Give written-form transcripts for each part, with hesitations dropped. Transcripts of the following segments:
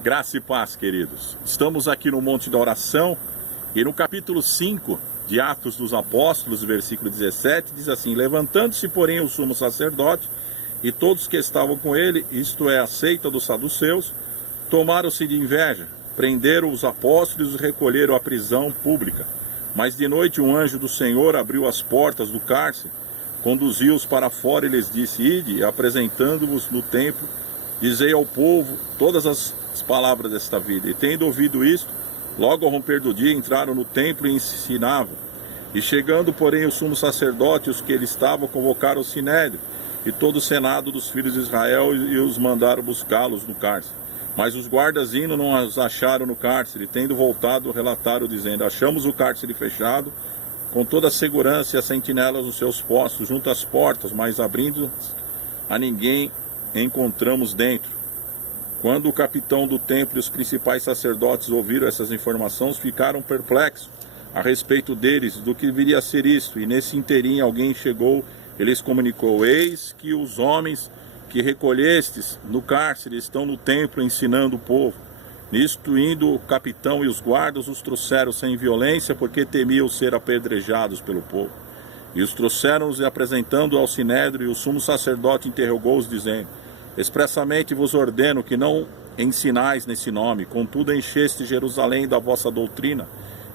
Graça e paz, queridos. Estamos aqui no Monte da Oração e no capítulo 5 de Atos dos Apóstolos, versículo 17, diz assim: levantando-se, porém, o sumo sacerdote e todos que estavam com ele, isto é, a seita dos saduceus, tomaram-se de inveja, prenderam os apóstolos e recolheram à prisão pública. Mas de noite um anjo do Senhor abriu as portas do cárcere, conduziu-os para fora e lhes disse: ide, apresentando-vos no templo, dizei ao povo todas as palavras desta vida. E tendo ouvido isto, logo ao romper do dia, entraram no templo e ensinavam. E chegando, porém, o sumo sacerdote e os que ele estavam, convocaram o sinédrio e todo o senado dos filhos de Israel e os mandaram buscá-los no cárcere. Mas os guardas indo não os acharam no cárcere, e tendo voltado, relataram dizendo: achamos o cárcere fechado, com toda a segurança e as sentinelas nos seus postos, junto às portas, mas abrindo a ninguém encontramos dentro. Quando o capitão do templo e os principais sacerdotes ouviram essas informações, ficaram perplexos a respeito deles, do que viria a ser isto. E nesse inteirinho alguém chegou e lhes comunicou: eis que os homens que recolhestes no cárcere estão no templo ensinando o povo. Nisto, indo o capitão e os guardas, os trouxeram sem violência, porque temiam ser apedrejados pelo povo. E os trouxeram-os e apresentando ao sinédrio, e o sumo sacerdote interrogou-os, dizendo: expressamente vos ordeno que não ensinais nesse nome, contudo encheste Jerusalém da vossa doutrina,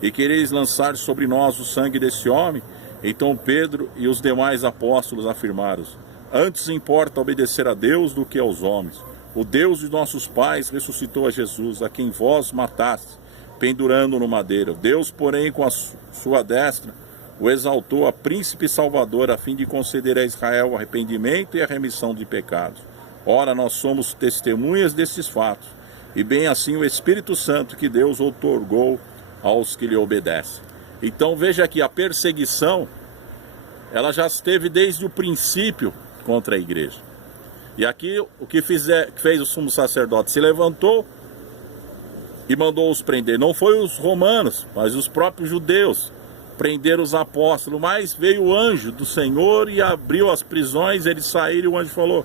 e quereis lançar sobre nós o sangue desse homem? Então Pedro e os demais apóstolos afirmaram: antes importa obedecer a Deus do que aos homens. O Deus de nossos pais ressuscitou a Jesus, a quem vós mataste, pendurando no madeiro. Deus, porém, com a sua destra, o exaltou a príncipe salvador, a fim de conceder a Israel o arrependimento e a remissão de pecados. Ora, nós somos testemunhas desses fatos, e bem assim o Espírito Santo que Deus outorgou aos que lhe obedecem. Então veja que a perseguição, ela já esteve desde o princípio contra a igreja. E aqui o que fez o sumo sacerdote? Se levantou e mandou-os prender. Não foi os romanos, mas os próprios judeus prenderam os apóstolos. Mas veio o anjo do Senhor e abriu as prisões, eles saíram e o anjo falou: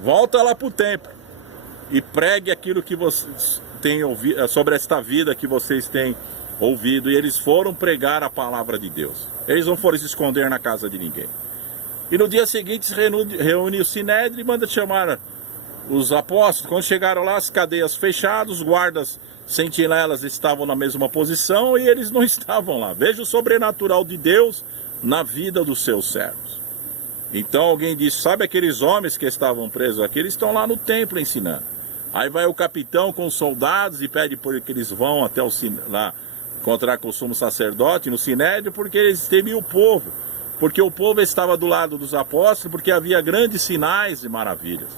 volta lá para o templo e pregue aquilo que vocês têm ouvido, sobre esta vida que vocês têm ouvido. E eles foram pregar a palavra de Deus. Eles não foram se esconder na casa de ninguém. E no dia seguinte se reúne o sinédrio e manda chamar os apóstolos. Quando chegaram lá, as cadeias fechadas, os guardas sentinelas estavam na mesma posição e eles não estavam lá. Veja o sobrenatural de Deus na vida dos seus servos. Então alguém disse: sabe aqueles homens que estavam presos aqui? Eles estão lá no templo ensinando. Aí vai o capitão com os soldados e pede por que eles vão até lá encontrar com o sumo sacerdote no sinédrio, porque eles temiam o povo. Porque o povo estava do lado dos apóstolos, porque havia grandes sinais e maravilhas.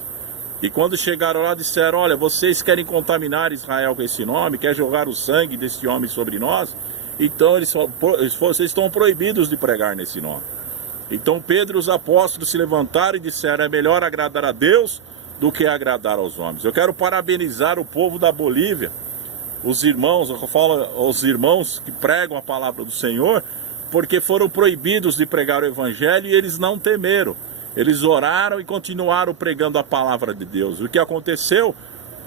E quando chegaram lá, disseram: olha, vocês querem contaminar Israel com esse nome, querem jogar o sangue desse homem sobre nós, então vocês estão proibidos de pregar nesse nome. Então Pedro e os apóstolos se levantaram e disseram: é melhor agradar a Deus do que agradar aos homens. Eu quero parabenizar o povo da Bolívia, os irmãos, eu falo aos irmãos que pregam a palavra do Senhor, porque foram proibidos de pregar o evangelho e eles não temeram. Eles oraram e continuaram pregando a palavra de Deus. O que aconteceu?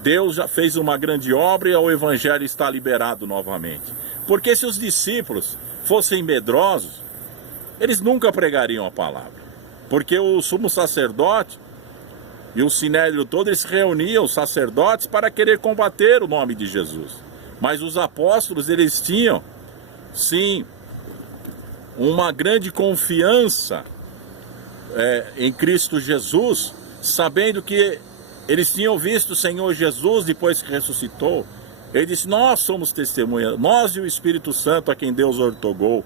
Deus já fez uma grande obra e o evangelho está liberado novamente. Porque se os discípulos fossem medrosos, eles nunca pregariam a palavra. Porque o sumo sacerdote e o sinédrio todo, eles reuniam os sacerdotes para querer combater o nome de Jesus. Mas os apóstolos, eles tinham, sim, uma grande confiança em Cristo Jesus, sabendo que eles tinham visto o Senhor Jesus depois que ressuscitou. Ele disse: nós somos testemunhas, nós e o Espírito Santo a quem Deus outorgou,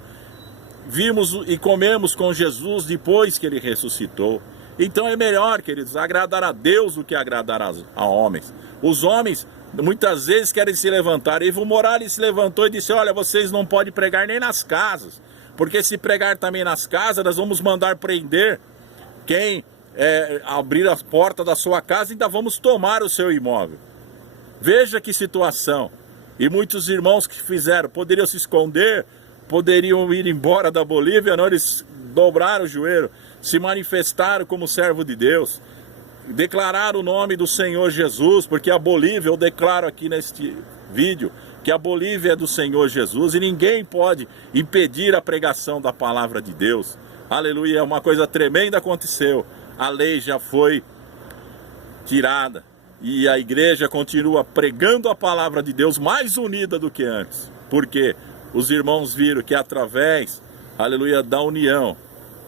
vimos e comemos com Jesus depois que ele ressuscitou. Então é melhor, queridos, agradar a Deus do que agradar a homens. Os homens muitas vezes querem se levantar. Evo Morales se levantou e disse: olha, vocês não podem pregar nem nas casas, porque se pregar também nas casas, nós vamos mandar prender quem abrir a porta da sua casa e ainda vamos tomar o seu imóvel. Veja que situação. E muitos irmãos que fizeram, poderiam se esconder, poderiam ir embora da Bolívia, não, eles dobraram o joelho, se manifestaram como servo de Deus. declarar o nome do Senhor Jesus, porque a Bolívia, eu declaro aqui neste vídeo, que a Bolívia é do Senhor Jesus e ninguém pode impedir a pregação da palavra de Deus. Aleluia, uma coisa tremenda aconteceu. A lei já foi tirada e a igreja continua pregando a palavra de Deus mais unida do que antes. Porque os irmãos viram que através, aleluia, da união,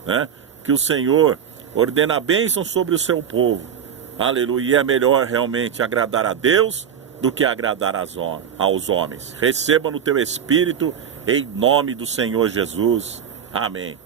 né, que o Senhor ordena a bênção sobre o seu povo. Aleluia, e é melhor realmente agradar a Deus do que agradar aos homens. Receba no teu espírito, em nome do Senhor Jesus. Amém.